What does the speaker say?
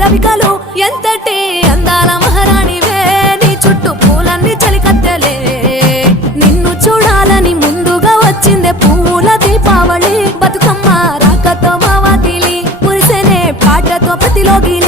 రవికలు ఎంతటి అందాల మహారాణివే నీ చుట్టూ పూలన్నీ చలికత్తెలే నిన్ను చూడాలని ముందుగా వచ్చిందే పూల దీపావళి బతుకమ్మ రాకతో మా వాకిలి మురిసెనే పాటతో ప్రతిలోకి